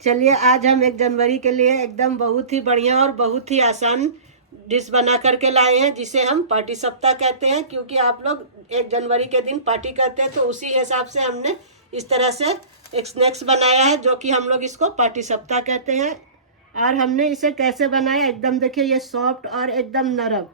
चलिए आज हम 1 जनवरी के लिए एकदम बहुत ही बढ़िया और बहुत ही आसान डिश बना करके लाए हैं, जिसे हम पार्टी सप्ताह कहते हैं। क्योंकि आप लोग 1 जनवरी के दिन पार्टी करते हैं, तो उसी हिसाब से हमने इस तरह से एक स्नैक्स बनाया है, जो कि हम लोग इसको पार्टी सप्ताह कहते हैं। और हमने इसे कैसे बनाया, एकदम देखिए ये सॉफ्ट और एकदम नरम,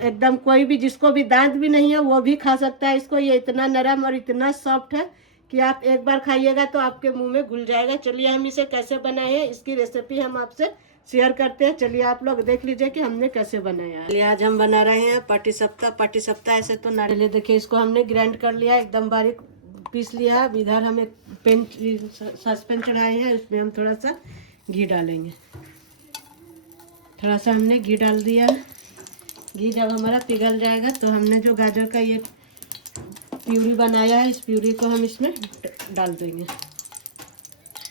एकदम कोई भी जिसको भी दांत भी नहीं है वो भी खा सकता है इसको। ये इतना नरम और इतना सॉफ्ट है कि आप एक बार खाइएगा तो आपके मुंह में घुल जाएगा। चलिए हम इसे कैसे बनाए हैं, इसकी रेसिपी हम आपसे शेयर करते हैं। चलिए आप लोग देख लीजिए कि हमने कैसे बनाया है। चलिए आज हम बना रहे हैं पार्टी सप्ताह। पार्टी सप्ताह ऐसे तो नारियल, देखिए इसको हमने ग्राइंड कर लिया, एकदम बारीक पीस लिया। इधर हम एक पैन सॉसपैन चढ़ाए हैं, उसमें हम थोड़ा सा घी डालेंगे। थोड़ा सा हमने घी डाल दिया। घी जब हमारा पिघल जाएगा तो हमने जो गाजर का ये प्यूरी बनाया है, इस प्यूरी को हम इसमें डाल देंगे।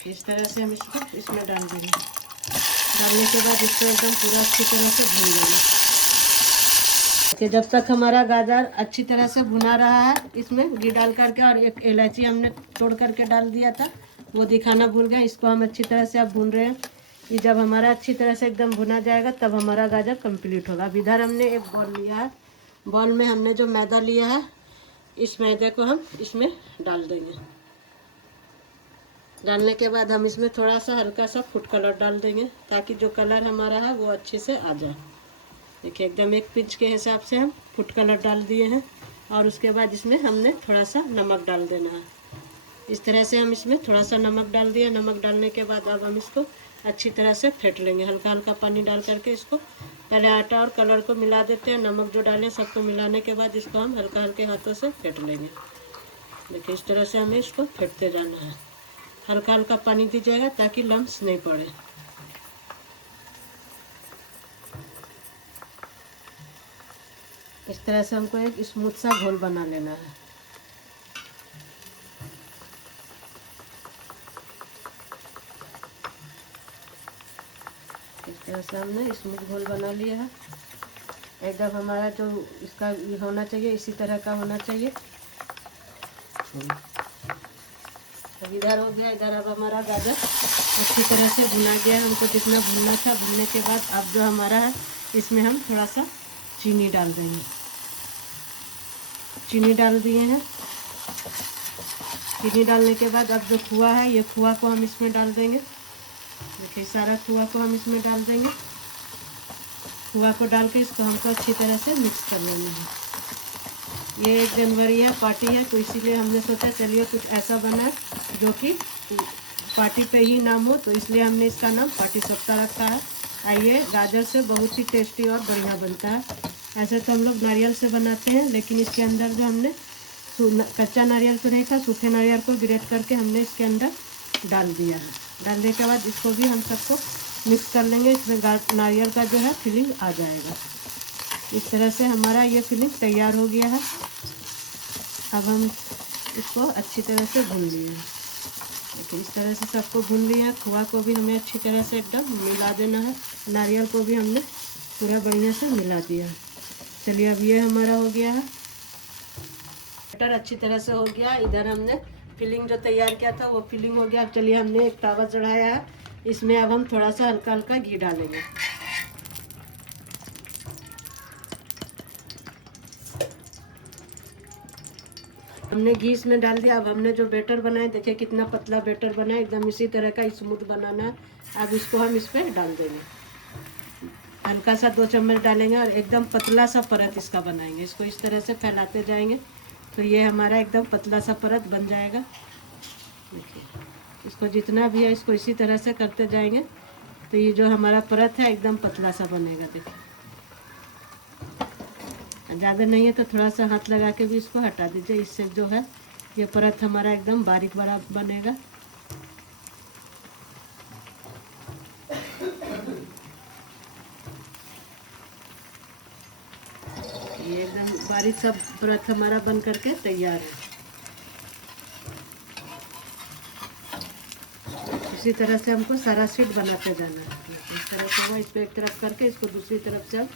इस तरह से हम इसको इसमें डाल देंगे। डालने के बाद इसको एकदम पूरा अच्छी तरह से भून देंगे कि जब तक हमारा गाजर अच्छी तरह से भुना रहा है, इसमें घी डाल करके, और एक इलायची हमने तोड़ करके डाल दिया था, वो दिखाना भूल गए। इसको हम अच्छी तरह से अब भून रहे हैं। ये जब हमारा अच्छी तरह से एकदम भुना जाएगा तब हमारा गाजर कंप्लीट होगा। अब इधर हमने एक बॉल लिया है, बॉल में हमने जो मैदा लिया है, इस मैदे को हम इसमें डाल देंगे। डालने के बाद हम इसमें थोड़ा सा हल्का सा फूड कलर डाल देंगे, ताकि जो कलर हमारा है वो अच्छे से आ जाए। देखिए एकदम एक पिंच के हिसाब से हम फूड कलर डाल दिए हैं। और उसके बाद इसमें हमने थोड़ा सा नमक डाल देना है। इस तरह से हम इसमें थोड़ा सा नमक डाल दिया। नमक डालने के बाद अब हम इसको अच्छी तरह से फेंट लेंगे। हल्का हल्का पानी डाल करके इसको पहले आटा और कलर को मिला देते हैं। नमक जो डालें सबको मिलाने के बाद इसको हम हल्का हल्के हाथों से फेंट लेंगे। देखिए इस तरह से हमें इसको फेंटते जाना है। हल्का हल्का पानी दीजिएगा ताकि लम्स नहीं पड़े। इस तरह से हमको एक स्मूथ सा घोल बना लेना है। इस तरह से हमने स्मूथ घोल बना लिया है। एकदम हमारा जो इसका ये होना चाहिए, इसी तरह का होना चाहिए। अब इधर हो गया। इधर अब हमारा गाजर अच्छी तरह से भुना गया है। हमको जितना भुनना था, भुनने के बाद अब जो हमारा है, इसमें हम थोड़ा सा चीनी डाल देंगे। चीनी डाल दिए हैं। चीनी डालने के बाद अब जो खोआ है, ये खोआ को हम इसमें डाल देंगे। देखिए सारा खोआ को हम इसमें डाल देंगे। खोआ को डाल के इसको हमको अच्छी तरह से मिक्स कर लेना है। ये 1 जनवरी है, पार्टी है, तो इसीलिए हमने सोचा चलिए कुछ ऐसा बना जो कि पार्टी पे ही नाम हो, तो इसलिए हमने इसका नाम पार्टी सप्ताह रखा है। आइए, गाजर से बहुत ही टेस्टी और बढ़िया बनता है। ऐसे तो हम लोग नारियल से बनाते हैं, लेकिन इसके अंदर जो हमने कच्चा नारियल तो नहीं था, सूखे नारियल को ग्रेट करके हमने इसके अंदर डाल दिया है। डालने के बाद इसको भी हम सबको मिक्स कर लेंगे। इसमें नारियल का जो है फिलिंग आ जाएगा। इस तरह से हमारा ये फिलिंग तैयार हो गया है। अब हम इसको अच्छी तरह से भून लिए हैं। देखिए इस तरह से सबको भून लिया है। खोआ को भी हमें अच्छी तरह से एकदम मिला देना है। नारियल को भी हमने पूरा बढ़िया से मिला दिया है। चलिए अब ये हमारा हो गया है। बैटर अच्छी तरह से हो गया। इधर हमने फिलिंग जो तैयार किया था वो फिलिंग हो गया। अब चलिए हमने एक तावा चढ़ाया है, इसमें अब हम थोड़ा सा हल्का हल्का घी डालेंगे। हमने घी इसमें डाल दिया। अब हमने जो बैटर बनाया, देखिए कितना पतला बैटर बना है, एकदम इसी तरह का स्मूथ बनाना है। अब इसको हम इस पर डाल देंगे। हल्का सा 2 चम्मच डालेंगे और एकदम पतला सा परत इसका बनाएंगे। इसको इस तरह से फैलाते जाएंगे तो ये हमारा एकदम पतला सा परत बन जाएगा। देखिए इसको जितना भी है इसको इसी तरह से करते जाएंगे तो ये जो हमारा परत है एकदम पतला सा बनेगा। देखिए ज़्यादा नहीं है तो थोड़ा सा हाथ लगा के भी इसको हटा दीजिए। इससे जो है ये परत हमारा एकदम बारीक बड़ा बनेगा। ये एकदम बारीक सा परत हमारा बन करके तैयार है। इसी तरह से हमको सारा शीट बनाते जाना है। इस तरह से वो इसको एक तरफ करके इसको दूसरी तरफ से हम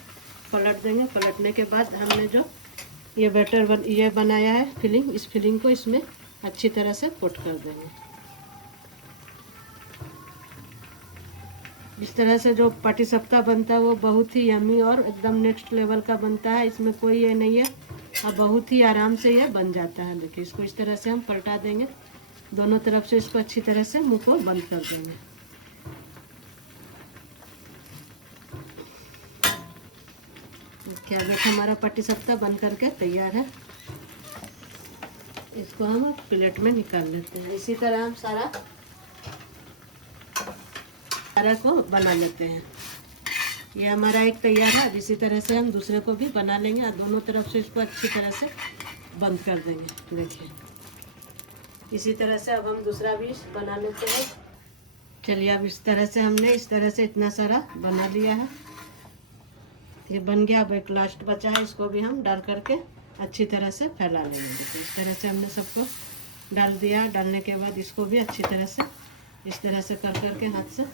पलट देंगे। पलटने के बाद हमने जो ये बैटर ये बनाया है फिलिंग, इस फिलिंग को इसमें अच्छी तरह से कोट कर देंगे। इस तरह से जो पाटीसप्ता बनता है वो बहुत ही यम्मी और एकदम नेक्स्ट लेवल का बनता है। इसमें कोई ये नहीं है और बहुत ही आराम से ये बन जाता है। देखिए इसको इस तरह से हम पलटा देंगे, दोनों तरफ से इसको अच्छी तरह से मुंह को बंद कर देंगे। क्या देखो हमारा पाटीसप्ता बन करके तैयार है। इसको हम प्लेट में निकाल लेते हैं। इसी तरह हम सारा को बना लेते हैं। ये हमारा एक तैयार है। अब इसी तरह से हम दूसरे को भी बना लेंगे और दोनों तरफ से इसको अच्छी तरह से बंद कर देंगे। देखिए इसी तरह से अब हम दूसरा भी बना लेते हैं। चलिए अब इस तरह से हमने इतना सारा बना लिया है। ये बन गया। अब एक लास्ट बचा है, इसको भी हम डाल करके अच्छी तरह से फैला लेंगे। देखिए इस तरह से हमने सबको डाल दिया। डालने के बाद इसको भी अच्छी तरह से इस तरह से कर करके हाथ से,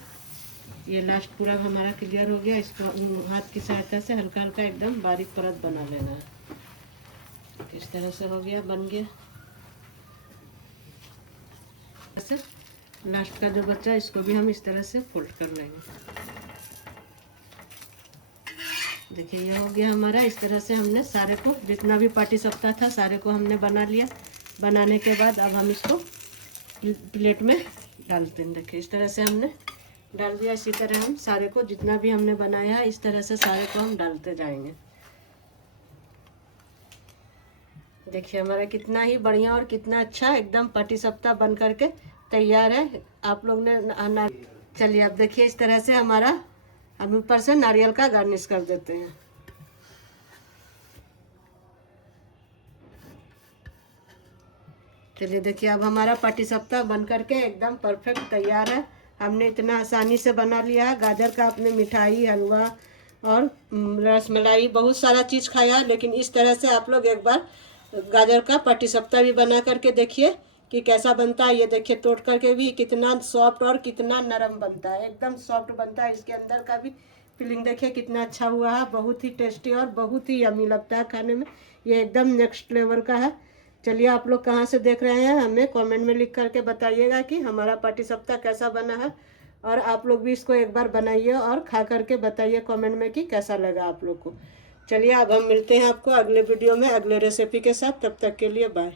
ये लास्ट पूरा हमारा क्लियर हो गया। इसको हाथ की सहायता से हल्का हल्का एकदम बारीक परत बना लेना है। इस तरह से हो गया, बन गया। ऐसे लास्ट का जो बचा इसको भी हम इस तरह से फोल्ड कर लेंगे। देखिए ये हो गया हमारा। इस तरह से हमने सारे को, जितना भी पाटीसप्ता था सारे को हमने बना लिया। बनाने के बाद अब हम इसको प्लेट में डालते हैं। देखिए इस तरह से हमने डाल दिया। इसी तरह हम सारे को, जितना भी हमने बनाया है, इस तरह से सारे को हम डालते जाएंगे। देखिए हमारा कितना ही बढ़िया और कितना अच्छा एकदम पाटीसप्ता बन करके तैयार है। आप लोग ने चलिए अब देखिए इस तरह से हमारा, हम ऊपर से नारियल का गार्निश कर देते हैं। चलिए देखिए अब हमारा पाटीसप्ता बन करके एकदम परफेक्ट तैयार है। हमने इतना आसानी से बना लिया है। गाजर का आपने मिठाई, हलवा और रसमलाई बहुत सारा चीज़ खाया है, लेकिन इस तरह से आप लोग एक बार गाजर का पाटीसप्ता भी बना करके देखिए कि कैसा बनता है। ये देखिए तोड़ करके भी कितना सॉफ्ट और कितना नरम बनता है, एकदम सॉफ्ट बनता है। इसके अंदर का भी फीलिंग देखिए कितना अच्छा हुआ है। बहुत ही टेस्टी और बहुत ही यम्मी लगता है खाने में। ये एकदम नेक्स्ट लेवल का है। चलिए आप लोग कहाँ से देख रहे हैं हमें कमेंट में लिख करके बताइएगा कि हमारा पाटीसप्ता कैसा बना है। और आप लोग भी इसको एक बार बनाइए और खा करके बताइए कमेंट में कि कैसा लगा आप लोग को। चलिए अब हम मिलते हैं आपको अगले वीडियो में अगले रेसिपी के साथ। तब तक के लिए बाय।